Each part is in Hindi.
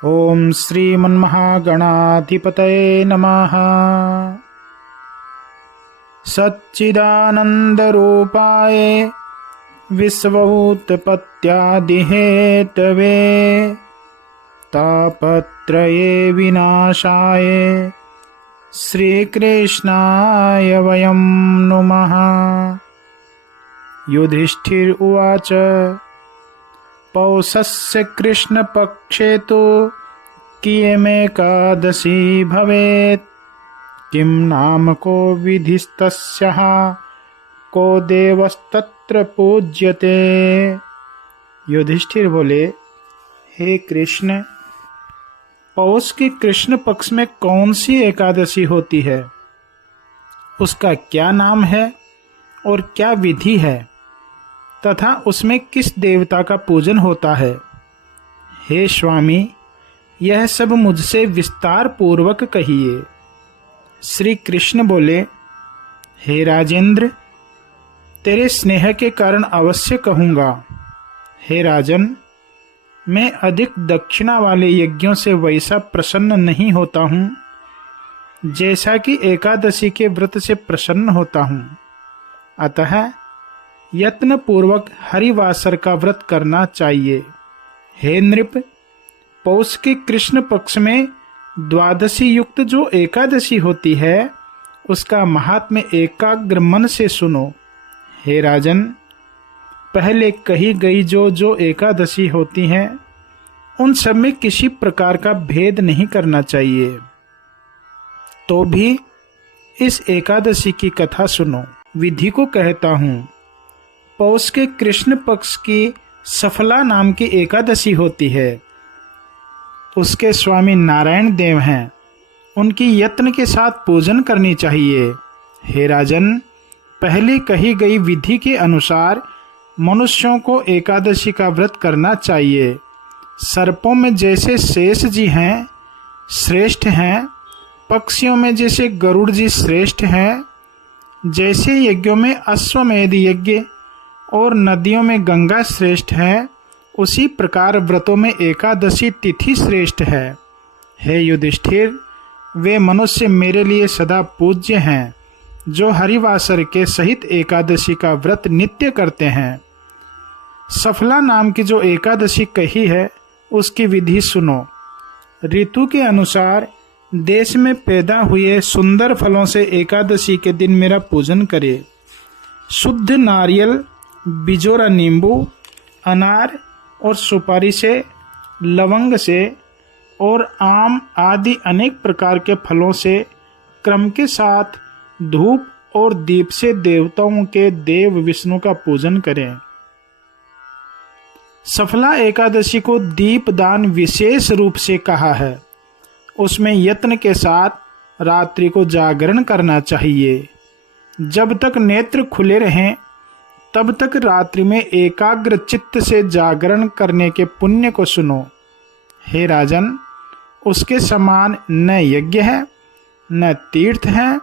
ओम श्रीमन्महागणाधिपतये नमः। सच्चिदानन्दरूपाय विश्वोत्पत्त्यादिहेतवे तापत्रये विनाशाय श्रीकृष्णाय वयं नुमः। युधिष्ठिर उवाच पौषस्य कृष्णपक्षे तु कियमेकादशी भवेत् किं नाम को विधिस्तस्याः को देवस्तत्र पूज्यते। युधिष्ठिर बोले, हे कृष्ण, पौष के कृष्ण पक्ष में कौन सी एकादशी होती है, उसका क्या नाम है और क्या विधि है तथा उसमें किस देवता का पूजन होता है। हे स्वामी, यह सब मुझसे विस्तार पूर्वक कहिए। श्री कृष्ण बोले, हे राजेंद्र, तेरे स्नेह के कारण अवश्य कहूँगा। हे राजन, मैं अधिक दक्षिणा वाले यज्ञों से वैसा प्रसन्न नहीं होता हूँ जैसा कि एकादशी के व्रत से प्रसन्न होता हूँ। अतः यत्न पूर्वक हरिवासर का व्रत करना चाहिए। हे नृप, पौष के कृष्ण पक्ष में द्वादशी युक्त जो एकादशी होती है, उसका महात्म्य एकाग्र मन से सुनो। हे राजन, पहले कही गई जो एकादशी होती हैं, उन सब में किसी प्रकार का भेद नहीं करना चाहिए। तो भी इस एकादशी की कथा सुनो। विधि को कहता हूँ। पौष के कृष्ण पक्ष की सफला नाम की एकादशी होती है। उसके स्वामी नारायण देव हैं। उनकी यत्न के साथ पूजन करनी चाहिए। हे राजन, पहले कही गई विधि के अनुसार मनुष्यों को एकादशी का व्रत करना चाहिए। सर्पों में जैसे शेष जी हैं, श्रेष्ठ हैं, पक्षियों में जैसे गरुड़ जी श्रेष्ठ हैं, जैसे यज्ञों में अश्वमेध यज्ञ और नदियों में गंगा श्रेष्ठ है, उसी प्रकार व्रतों में एकादशी तिथि श्रेष्ठ है। हे युधिष्ठिर, वे मनुष्य मेरे लिए सदा पूज्य हैं जो हरिवासर के सहित एकादशी का व्रत नित्य करते हैं। सफला नाम की जो एकादशी कही है, उसकी विधि सुनो। ऋतु के अनुसार देश में पैदा हुए सुंदर फलों से एकादशी के दिन मेरा पूजन करे। शुद्ध नारियल, बिजोरा नींबू, अनार और सुपारी से, लवंग से और आम आदि अनेक प्रकार के फलों से क्रम के साथ धूप और दीप से देवताओं के देव विष्णु का पूजन करें। सफला एकादशी को दीपदान विशेष रूप से कहा है। उसमें यत्न के साथ रात्रि को जागरण करना चाहिए। जब तक नेत्र खुले रहें, तब तक रात्रि में एकाग्र चित्त से जागरण करने के पुण्य को सुनो। हे राजन, उसके समान न यज्ञ है, न तीर्थ है,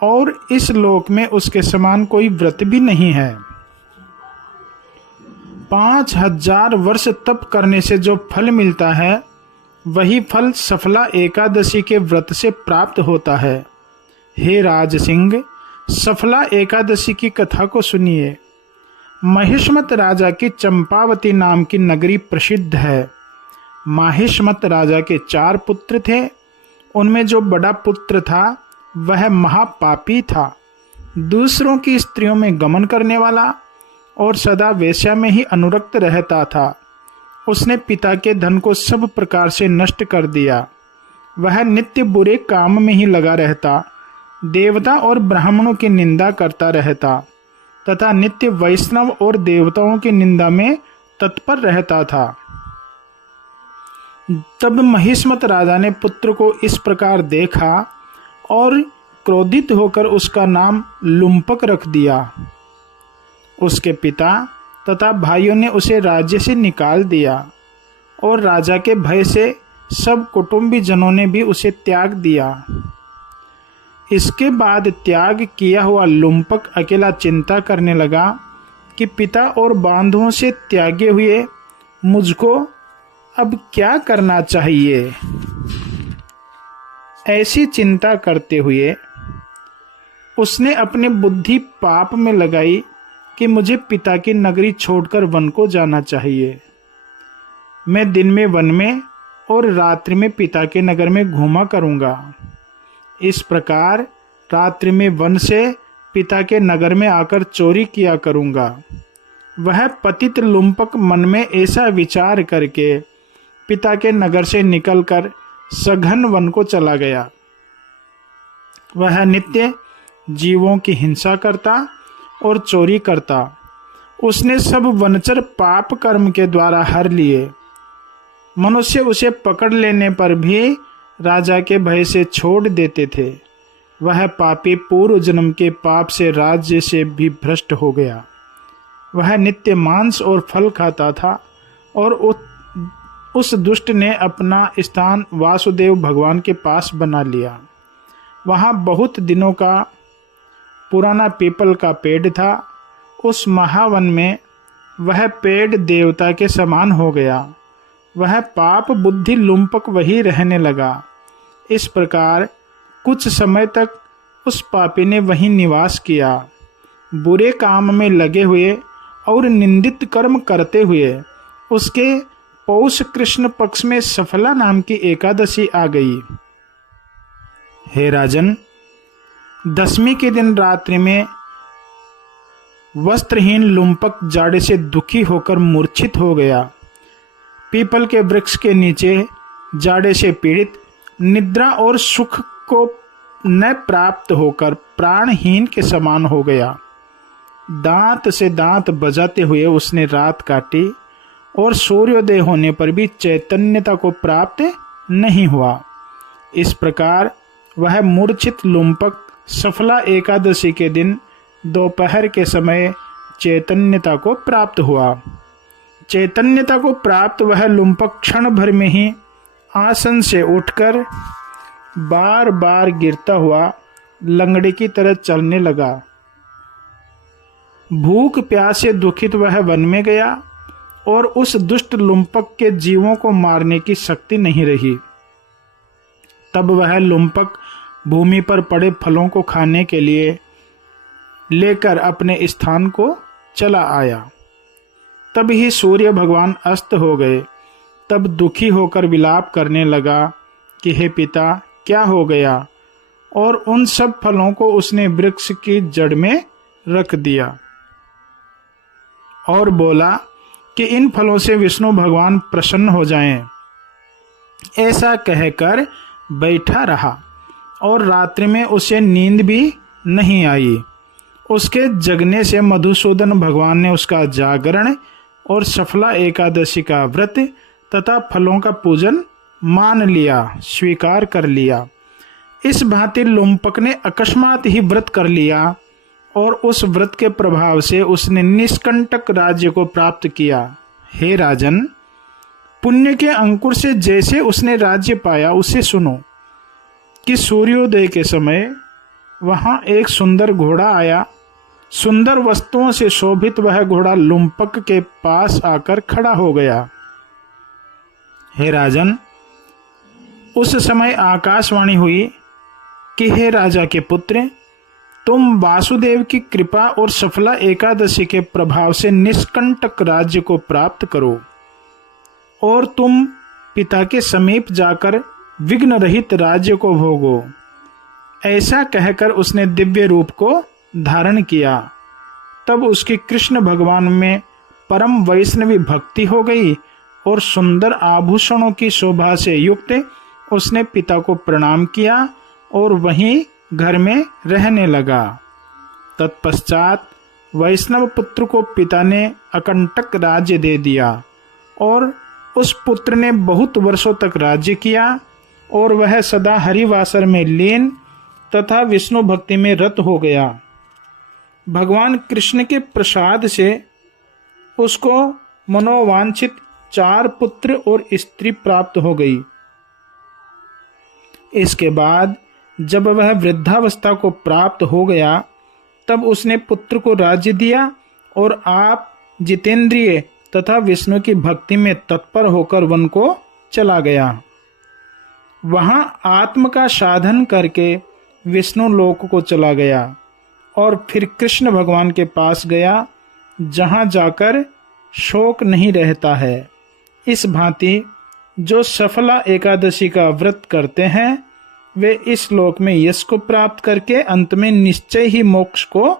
और इस लोक में उसके समान कोई व्रत भी नहीं है। 5000 वर्ष तप करने से जो फल मिलता है, वही फल सफला एकादशी के व्रत से प्राप्त होता है। हे राज सिंह, सफला एकादशी की कथा को सुनिए। महिष्मत राजा की चंपावती नाम की नगरी प्रसिद्ध है। महिष्मत राजा के 4 पुत्र थे। उनमें जो बड़ा पुत्र था, वह महापापी था, दूसरों की स्त्रियों में गमन करने वाला और सदा वेश्या में ही अनुरक्त रहता था। उसने पिता के धन को सब प्रकार से नष्ट कर दिया। वह नित्य बुरे काम में ही लगा रहता, देवता और ब्राह्मणों की निंदा करता रहता तथा नित्य वैष्णव और देवताओं की निंदा में तत्पर रहता था। तब महिष्मत राजा ने पुत्र को इस प्रकार देखा और क्रोधित होकर उसका नाम लुम्पक रख दिया। उसके पिता तथा भाइयों ने उसे राज्य से निकाल दिया और राजा के भय से सब कुटुंबी जनों ने भी उसे त्याग दिया। इसके बाद त्याग किया हुआ लुम्पक अकेला चिंता करने लगा कि पिता और बांधुओं से त्यागे हुए मुझको अब क्या करना चाहिए? ऐसी चिंता करते हुए उसने अपनी बुद्धि पाप में लगाई कि मुझे पिता की नगरी छोड़कर वन को जाना चाहिए। मैं दिन में वन में और रात्रि में पिता के नगर में घूमा करूंगा। इस प्रकार रात्रि में वन से पिता के नगर में आकर चोरी किया करूंगा। वह पतित लुम्पक मन में ऐसा विचार करके पिता के नगर से निकलकर सघन वन को चला गया। वह नित्य जीवों की हिंसा करता और चोरी करता। उसने सब वनचर पाप कर्म के द्वारा हर लिए। मनुष्य उसे पकड़ लेने पर भी राजा के भय से छोड़ देते थे। वह पापी पूर्व जन्म के पाप से राज्य से भी भ्रष्ट हो गया। वह नित्य मांस और फल खाता था और उस दुष्ट ने अपना स्थान वासुदेव भगवान के पास बना लिया। वहाँ बहुत दिनों का पुराना पीपल का पेड़ था। उस महावन में वह पेड़ देवता के समान हो गया। वह पाप बुद्धि लुम्पक वही रहने लगा। इस प्रकार कुछ समय तक उस पापी ने वहीं निवास किया। बुरे काम में लगे हुए और निंदित कर्म करते हुए उसके पौष कृष्ण पक्ष में सफला नाम की एकादशी आ गई। हे राजन, दशमी के दिन रात्रि में वस्त्रहीन लुम्पक जाड़े से दुखी होकर मूर्छित हो गया। पीपल के वृक्ष के नीचे जाड़े से पीड़ित निद्रा और सुख को न प्राप्त होकर प्राणहीन के समान हो गया। दांत से दांत बजाते हुए उसने रात काटी और सूर्योदय होने पर भी चैतन्यता को प्राप्त नहीं हुआ। इस प्रकार वह मूर्छित लुम्पक सफला एकादशी के दिन दोपहर के समय चैतन्यता को प्राप्त हुआ। चैतन्यता को प्राप्त वह लुम्पक क्षण भर में ही आसन से उठकर बार बार गिरता हुआ लंगड़े की तरह चलने लगा। भूख प्यास से दुखित वह वन में गया और उस दुष्ट लुम्पक के जीवों को मारने की शक्ति नहीं रही। तब वह लुम्पक भूमि पर पड़े फलों को खाने के लिए लेकर अपने स्थान को चला आया। तब ही सूर्य भगवान अस्त हो गए। तब दुखी होकर विलाप करने लगा कि हे पिता, क्या हो गया? और उन सब फलों को उसने वृक्ष की जड़ में रख दिया और बोला कि इन फलों से विष्णु भगवान प्रसन्न हो जाएं। ऐसा कहकर बैठा रहा और रात्रि में उसे नींद भी नहीं आई। उसके जगने से मधुसूदन भगवान ने उसका जागरण और सफला एकादशी का व्रत तथा फलों का पूजन मान लिया, स्वीकार कर लिया। इस भांति लुम्पक ने अकस्मात ही व्रत कर लिया और उस व्रत के प्रभाव से उसने निष्कंटक राज्य को प्राप्त किया। हे राजन, पुण्य के अंकुर से जैसे उसने राज्य पाया उसे सुनो कि सूर्योदय के समय वहां एक सुंदर घोड़ा आया। सुंदर वस्तुओं से शोभित वह घोड़ा लुम्पक के पास आकर खड़ा हो गया। हे राजन, उस समय आकाशवाणी हुई कि हे राजा के पुत्र, तुम वासुदेव की कृपा और सफला एकादशी के प्रभाव से निष्कंटक राज्य को प्राप्त करो और तुम पिता के समीप जाकर विघ्न रहित राज्य को भोगो। ऐसा कहकर उसने दिव्य रूप को धारण किया। तब उसकी कृष्ण भगवान में परम वैष्णवी भक्ति हो गई और सुंदर आभूषणों की शोभा से युक्त उसने पिता को प्रणाम किया और वहीं घर में रहने लगा। तत्पश्चात वैष्णव पुत्र को पिता ने अकंटक राज्य दे दिया और उस पुत्र ने बहुत वर्षों तक राज्य किया और वह सदा हरिवासर में लीन तथा विष्णु भक्ति में रत हो गया। भगवान कृष्ण के प्रसाद से उसको मनोवांछित 4 पुत्र और स्त्री प्राप्त हो गई। इसके बाद जब वह वृद्धावस्था को प्राप्त हो गया तब उसने पुत्र को राज्य दिया और आप जितेंद्रिय तथा विष्णु की भक्ति में तत्पर होकर वन को चला गया। वहां आत्म का साधन करके विष्णु लोक को चला गया और फिर कृष्ण भगवान के पास गया, जहां जाकर शोक नहीं रहता है। इस भांति जो सफला एकादशी का व्रत करते हैं वे इस लोक में यश को प्राप्त करके अंत में निश्चय ही मोक्ष को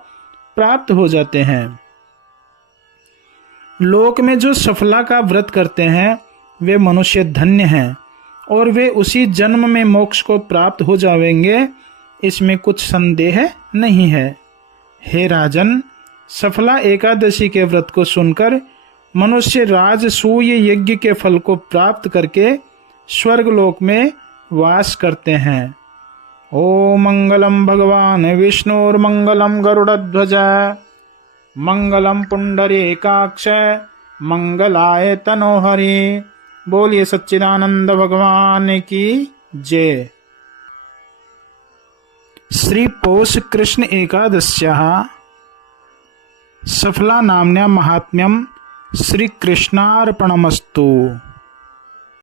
प्राप्त हो जाते हैं। लोक में जो सफला का व्रत करते हैं वे मनुष्य धन्य हैं और वे उसी जन्म में मोक्ष को प्राप्त हो जाएंगे, इसमें कुछ संदेह नहीं है। हे राजन, सफला एकादशी के व्रत को सुनकर मनुष्य राजसूय यज्ञ के फल को प्राप्त करके स्वर्ग लोक में वास करते हैं। ओ मंगलम भगवान विष्णुर्मंगलम गरुड़ध्वज मंगलम पुंडरीकाक्ष मंगलाय तनोहरि। बोलिए सच्चिदानंद भगवान की जय। श्री पौष कृष्ण एकादश्याः सफला नाम्न्या महात्म्यं श्री कृष्णार्पणमस्तु।